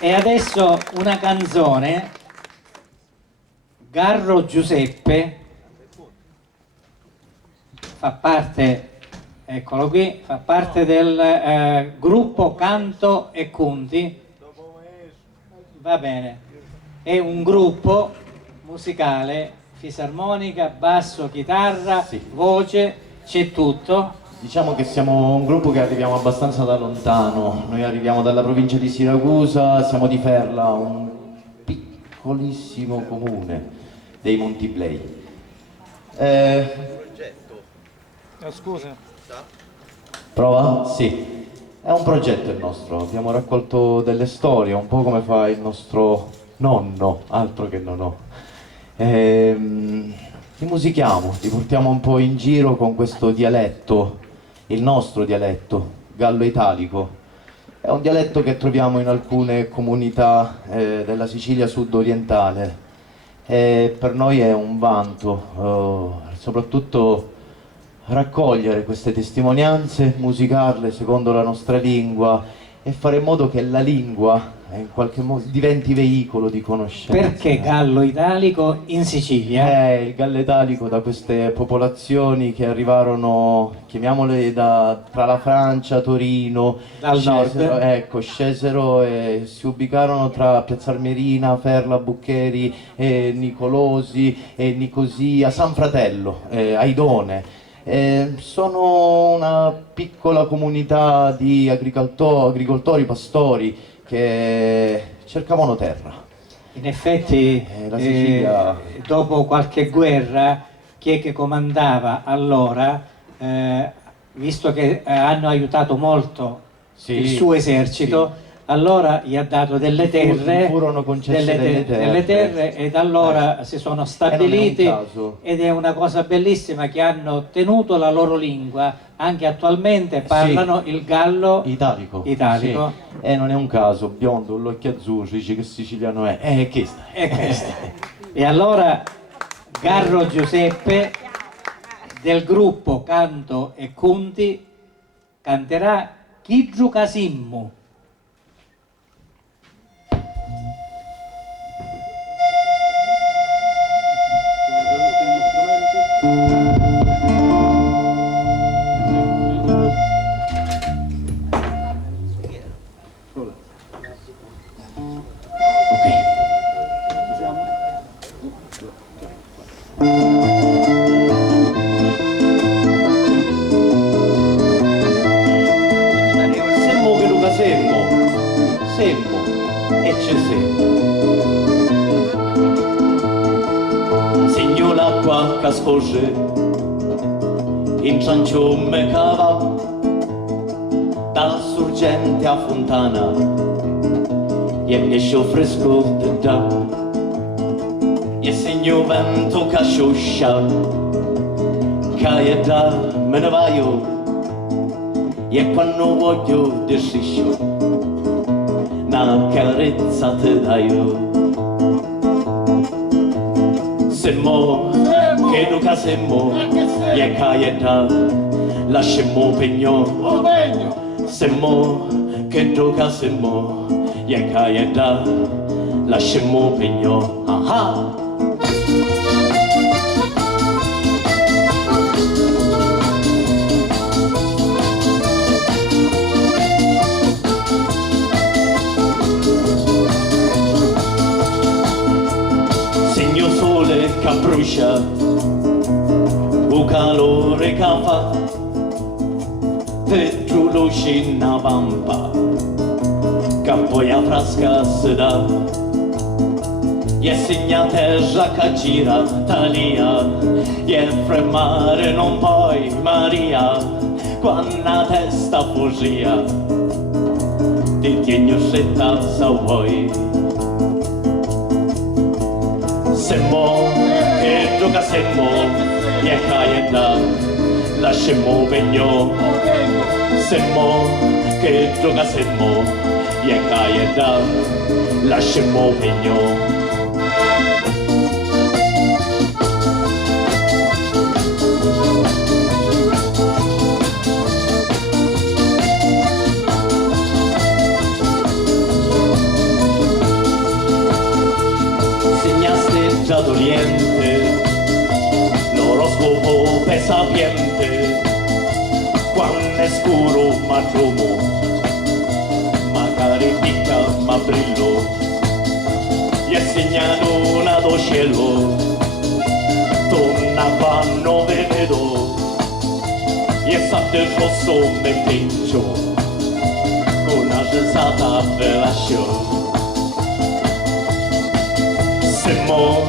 E adesso una canzone, Garro Giuseppe, fa parte, eccolo qui, fa parte del gruppo Canto e Conti, va bene, è un gruppo musicale, fisarmonica, basso, chitarra, Sì. voce, c'è tutto. Diciamo che siamo un gruppo che arriviamo abbastanza da lontano, noi arriviamo dalla provincia di Siracusa, siamo di Ferla, un piccolissimo comune dei Monti Iblei. Scusa. Prova? Sì, è un progetto il nostro, abbiamo raccolto delle storie, un po' come fa il nostro nonno, altro che nonno. Li musichiamo, li portiamo un po' in giro con questo dialetto, il nostro dialetto, gallo-italico. È un dialetto che troviamo in alcune comunità della Sicilia sud-orientale e per noi è un vanto, soprattutto raccogliere queste testimonianze, musicarle secondo la nostra lingua e fare in modo che la lingua in qualche modo diventi veicolo di conoscenza. Perché gallo italico in Sicilia? Il gallo italico da queste popolazioni che arrivarono, chiamiamole tra la Francia, Torino, Dal scesero, nord. ecco, scesero e si ubicarono tra Piazza Armerina, Ferla, Buccheri, Nicolosi, Nicosia, San Fratello, Aidone. Sono una piccola comunità di agricoltori, pastori che cercavano terra. In effetti, La Sicilia... dopo qualche guerra, chi è che comandava allora, visto che hanno aiutato molto Sì, il suo esercito, sì. allora gli ha dato delle terre, Gli furono concesse delle terre ed allora si sono stabiliti non è un caso. ed è una cosa bellissima che hanno tenuto la loro lingua, anche attualmente parlano il gallo italico. italico. Sì. E non è un caso, biondo, con gli occhi azzurri, dici che siciliano è. È questa. È questa. E allora Garro Giuseppe del gruppo Canto e Conti canterà Chi Giucasimmu. Semmo che Luca semmo, semmo e c'è semmo. Segno l'acqua che scorre in cianciume cava dalla sorgente a fontana e esce fresco di da e segno vento che scioscia che da me ne vaio e quando voglio ti striscio una carezza ti daio. Semmo che Luca semmo e caeta lasciamo pegno. Semmo che Luca semmo e caeta lasciamo pegno. Ah! Segno sole che brucia, o calore che fa, te giù luce in vampa, che poi a frasca si dà, e segna terra che gira, talia, e fremare non puoi, Maria, quando la testa fugia, ti tieni stretta se vuoi. Semmo che gioca semmo e caeta lasciamo pegno. Semmo che gioca semmo e caeta lasciamo pegno. niente, l'oroscopo è sapiente, quando è scuro ma trovo, magari picca ma brillo, gli è segnato nato cielo, torna vanno ve vedo, gli è stato il rosso me peggio, con la gelsata ve lascio. Semmo,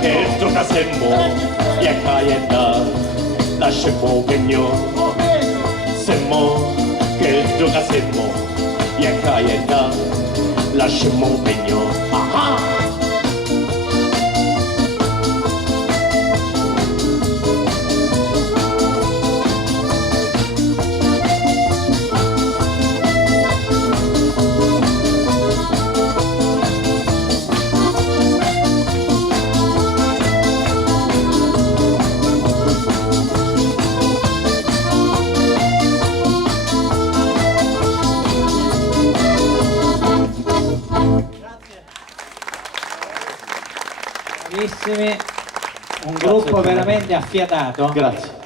che gioca semmo, e caietta, lasciamo pegno. Semmo, che gioca semmo, e caietta, lasciamo pegno. Ah! Bravissimi, un gruppo veramente affiatato. Grazie.